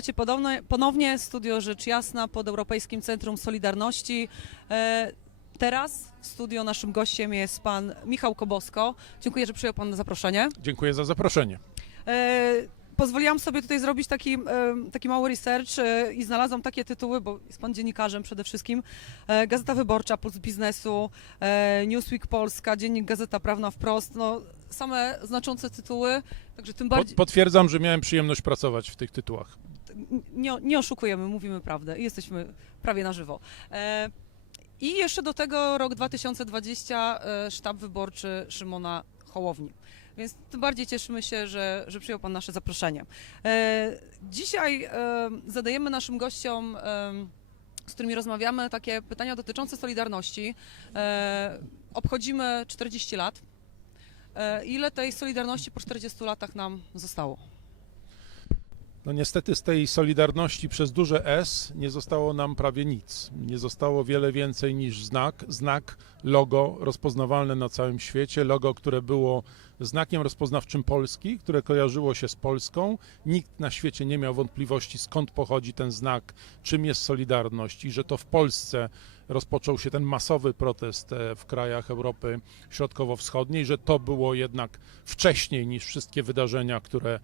Witajcie ponownie, ponownie, Studio Rzecz Jasna pod Europejskim Centrum Solidarności. E, Teraz w studio naszym gościem jest pan Michał Kobosko. Dziękuję, że przyjął pan zaproszenie. Dziękuję za zaproszenie. E, Pozwoliłam sobie tutaj zrobić taki, e, taki mały research i znalazłam takie tytuły, bo jest pan dziennikarzem przede wszystkim. Gazeta Wyborcza, Puls Biznesu, Newsweek Polska, Dziennik Gazeta Prawna Wprost. No, same znaczące tytuły, także tym bardziej... potwierdzam, że miałem przyjemność pracować w tych tytułach. Nie, nie oszukujemy, mówimy prawdę i jesteśmy prawie na żywo. E, I jeszcze do tego rok 2020, e, sztab wyborczy Szymona Hołowni. Więc tym bardziej cieszymy się, że, że przyjął Pan nasze zaproszenie. E, Dzisiaj zadajemy naszym gościom, z którymi rozmawiamy, takie pytania dotyczące Solidarności. Obchodzimy 40 lat. Ile tej Solidarności po 40 latach nam zostało? No niestety z tej solidarności przez duże S nie zostało nam prawie nic. Nie zostało wiele więcej niż znak, znak, logo rozpoznawalne na całym świecie, logo, które było znakiem rozpoznawczym Polski, które kojarzyło się z Polską. Nikt na świecie nie miał wątpliwości skąd pochodzi ten znak, czym jest Solidarność i że to w Polsce rozpoczął się ten masowy protest e, w krajach Europy Środkowo-Wschodniej, że to było jednak wcześniej niż wszystkie wydarzenia, które,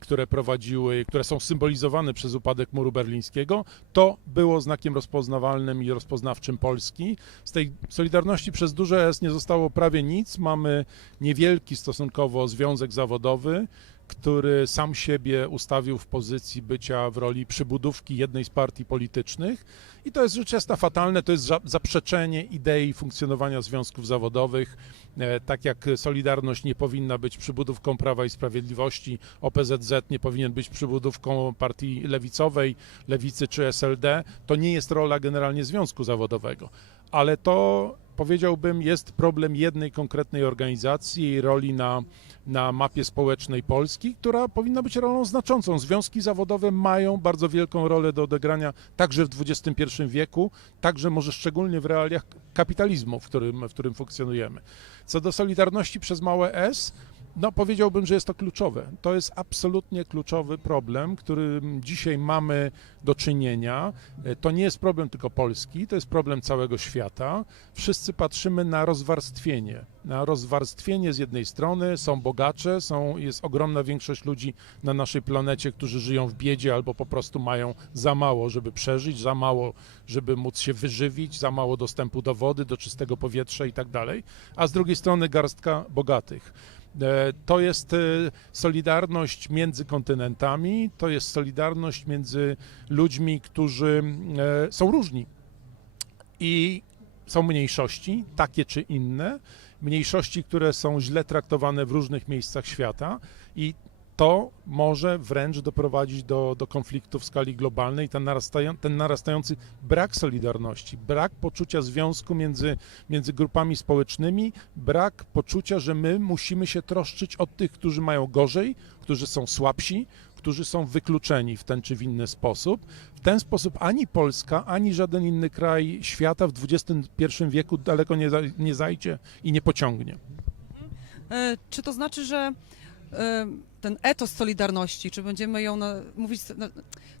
które prowadziły, które są symbolizowane przez upadek muru berlińskiego, to było znakiem rozpoznawalnym i rozpoznawczym Polski. Z tej Solidarności przez duże S nie zostało prawie nic. Mamy niewielki stosunkowo związek zawodowy, który sam siebie ustawił w pozycji bycia w roli przybudówki jednej z partii politycznych. I to jest rzecz jasna fatalne, to jest za- zaprzeczenie idei funkcjonowania związków zawodowych. E, Tak jak Solidarność nie powinna być przybudówką Prawa i Sprawiedliwości, OPZZ nie powinien być przybudówką partii lewicowej, lewicy czy SLD, to nie jest rola generalnie związku zawodowego. Ale to powiedziałbym jest problem jednej konkretnej organizacji, jej roli na, na mapie społecznej Polski, która powinna być rolą znaczącą. Związki zawodowe mają bardzo wielką rolę do odegrania także w XXI wieku, także może szczególnie w realiach kapitalizmu, w którym, w którym funkcjonujemy. Co do Solidarności przez małe S, no powiedziałbym, że jest to kluczowe. To jest absolutnie kluczowy problem, którym dzisiaj mamy do czynienia. E, To nie jest problem tylko Polski, to jest problem całego świata. Wszyscy patrzymy na rozwarstwienie. Na rozwarstwienie z jednej strony są bogacze, są, jest ogromna większość ludzi na naszej planecie, którzy żyją w biedzie albo po prostu mają za mało, żeby przeżyć, za mało, żeby móc się wyżywić, za mało dostępu do wody, do czystego powietrza i tak dalej. A z drugiej strony garstka bogatych. E, To jest e, solidarność między kontynentami, to jest solidarność między ludźmi, którzy e, są różni. I są mniejszości, takie czy inne, mniejszości, które są źle traktowane w różnych miejscach świata i to może wręcz doprowadzić do, do konfliktu w skali globalnej. Ten, narastają, ten narastający brak solidarności, brak poczucia związku między, między grupami społecznymi, brak poczucia, że my musimy się troszczyć o tych, którzy mają gorzej, którzy są słabsi, którzy są wykluczeni w ten czy w inny sposób. W ten sposób ani Polska, ani żaden inny kraj świata w XXI wieku daleko nie, nie zajdzie i nie pociągnie. E, Czy to znaczy, że e, ten etos Solidarności, czy będziemy ją na, mówić, na,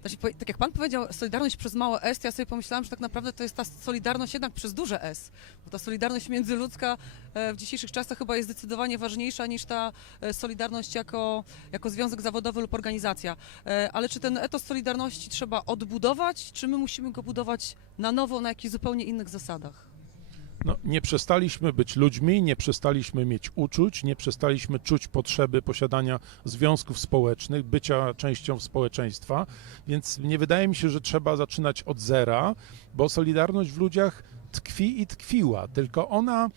znaczy, tak jak Pan powiedział, Solidarność przez małe S, ja sobie pomyślałam, że tak naprawdę to jest ta Solidarność jednak przez duże S, bo ta Solidarność międzyludzka e, w dzisiejszych czasach chyba jest zdecydowanie ważniejsza niż ta e, Solidarność jako, jako związek zawodowy lub organizacja. E, Ale czy ten etos Solidarności trzeba odbudować, czy my musimy go budować na nowo, na jakichś zupełnie innych zasadach? No, nie przestaliśmy być ludźmi, nie przestaliśmy mieć uczuć, nie przestaliśmy czuć potrzeby posiadania związków społecznych, bycia częścią społeczeństwa, więc nie wydaje mi się, że trzeba zaczynać od zera, bo solidarność w ludziach tkwi i tkwiła, tylko ona.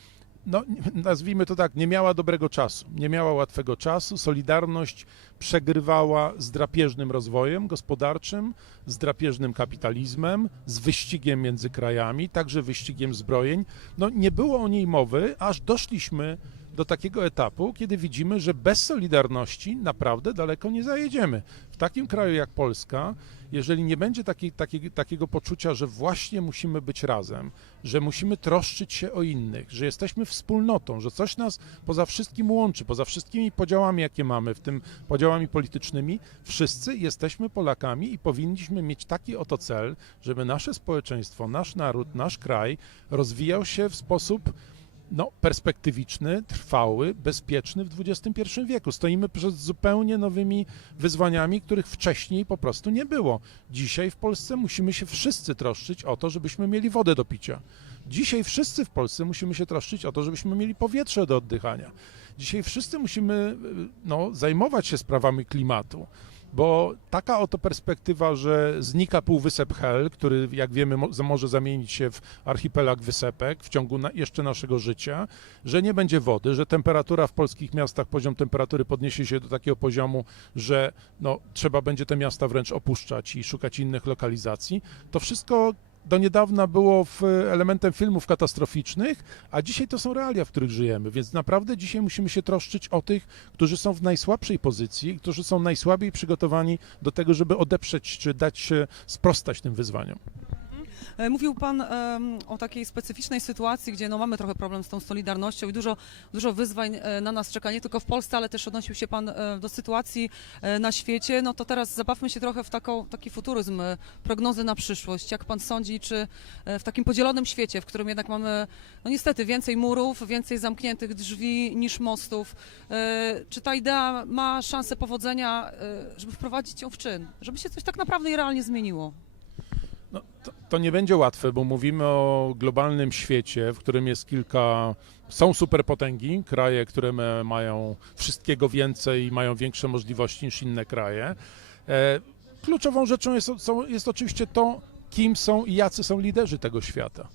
No, nazwijmy to tak, nie miała dobrego czasu, nie miała łatwego czasu. Solidarność przegrywała z drapieżnym rozwojem gospodarczym, z drapieżnym kapitalizmem, z wyścigiem między krajami, także wyścigiem zbrojeń. No, nie było o niej mowy, aż doszliśmy do takiego etapu, kiedy widzimy, że bez solidarności naprawdę daleko nie zajedziemy. W takim kraju jak Polska, jeżeli nie będzie taki, taki, takiego poczucia, że właśnie musimy być razem, że musimy troszczyć się o innych, że jesteśmy wspólnotą, że coś nas poza wszystkim łączy, poza wszystkimi podziałami, jakie mamy, w tym podziałami politycznymi, wszyscy jesteśmy Polakami i powinniśmy mieć taki oto cel, żeby nasze społeczeństwo, nasz naród, nasz kraj rozwijał się w sposób no, perspektywiczny, trwały, bezpieczny w XXI wieku. Stoimy przed zupełnie nowymi wyzwaniami, których wcześniej po prostu nie było. Dzisiaj w Polsce musimy się wszyscy troszczyć o to, żebyśmy mieli wodę do picia. Dzisiaj wszyscy w Polsce musimy się troszczyć o to, żebyśmy mieli powietrze do oddychania. Dzisiaj wszyscy musimy y, no, zajmować się sprawami klimatu. Bo taka oto perspektywa, że znika półwysep Hel, który jak wiemy mo- może zamienić się w archipelag wysepek w ciągu na, jeszcze naszego życia, że nie będzie wody, że temperatura w polskich miastach, poziom temperatury podniesie się do takiego poziomu, że no, trzeba będzie te miasta wręcz opuszczać i szukać innych lokalizacji. To wszystko do niedawna było elementem filmów katastroficznych, a dzisiaj to są realia, w których żyjemy, więc naprawdę dzisiaj musimy się troszczyć o tych, którzy są w najsłabszej pozycji, którzy są najsłabiej przygotowani do tego, żeby odeprzeć czy dać się sprostać tym wyzwaniom. E, Mówił Pan em, o takiej specyficznej sytuacji, gdzie no, mamy trochę problem z tą solidarnością i dużo, dużo wyzwań e, na nas czeka, nie tylko w Polsce, ale też odnosił się Pan e, do sytuacji na świecie. No to teraz zabawmy się trochę w taką, taki futuryzm, prognozy na przyszłość. Jak Pan sądzi, czy w takim podzielonym świecie, w którym jednak mamy, no niestety, więcej murów, więcej zamkniętych drzwi niż mostów, czy ta idea ma szansę powodzenia, żeby wprowadzić ją w czyn, żeby się coś tak naprawdę i realnie zmieniło? No, to, to nie będzie łatwe, bo mówimy o globalnym świecie, w którym jest kilka. Są superpotęgi, kraje, które ma- mają wszystkiego więcej i mają większe możliwości niż inne kraje. E, kluczową rzeczą jest, są, jest oczywiście to, kim są i jacy są liderzy tego świata.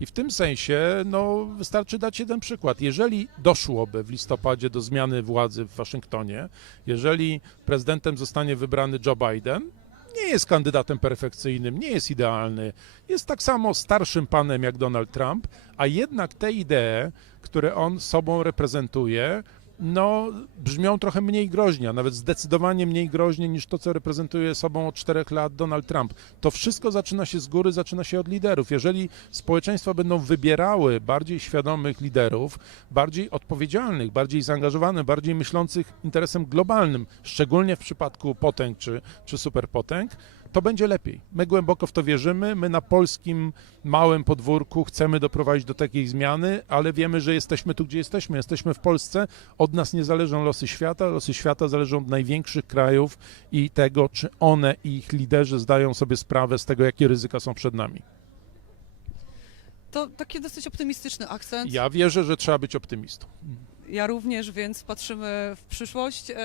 I w tym sensie no, wystarczy dać jeden przykład. Jeżeli doszłoby w listopadzie do zmiany władzy w Waszyngtonie, jeżeli prezydentem zostanie wybrany Joe Biden, nie jest kandydatem perfekcyjnym, nie jest idealny, jest tak samo starszym panem jak Donald Trump, a jednak te idee, które on sobą reprezentuje, no brzmią trochę mniej groźnie, a nawet zdecydowanie mniej groźnie niż to, co reprezentuje sobą od czterech lat Donald Trump. To wszystko zaczyna się z góry, zaczyna się od liderów. Jeżeli społeczeństwa będą wybierały bardziej świadomych liderów, bardziej odpowiedzialnych, bardziej zaangażowanych, bardziej myślących interesem globalnym, szczególnie w przypadku potęg czy, czy superpotęg, to będzie lepiej. My głęboko w to wierzymy. My na polskim małym podwórku chcemy doprowadzić do takiej zmiany, ale wiemy, że jesteśmy tu, gdzie jesteśmy. Jesteśmy w Polsce. Od nas nie zależą losy świata. Losy świata zależą od największych krajów i tego, czy one i ich liderzy zdają sobie sprawę z tego, jakie ryzyka są przed nami. To taki dosyć optymistyczny akcent. Ja wierzę, że trzeba być optymistą. Ja również, więc patrzymy w przyszłość. E,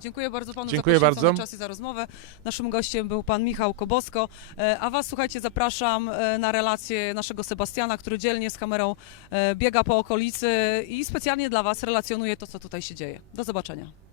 dziękuję bardzo panu Dziękuję za poświęcony bardzo. czas i za rozmowę. Naszym gościem był pan Michał Kobosko, e, a was, słuchajcie, zapraszam e, na relację naszego Sebastiana, który dzielnie z kamerą e, biega po okolicy i specjalnie dla was relacjonuje to, co tutaj się dzieje. Do zobaczenia.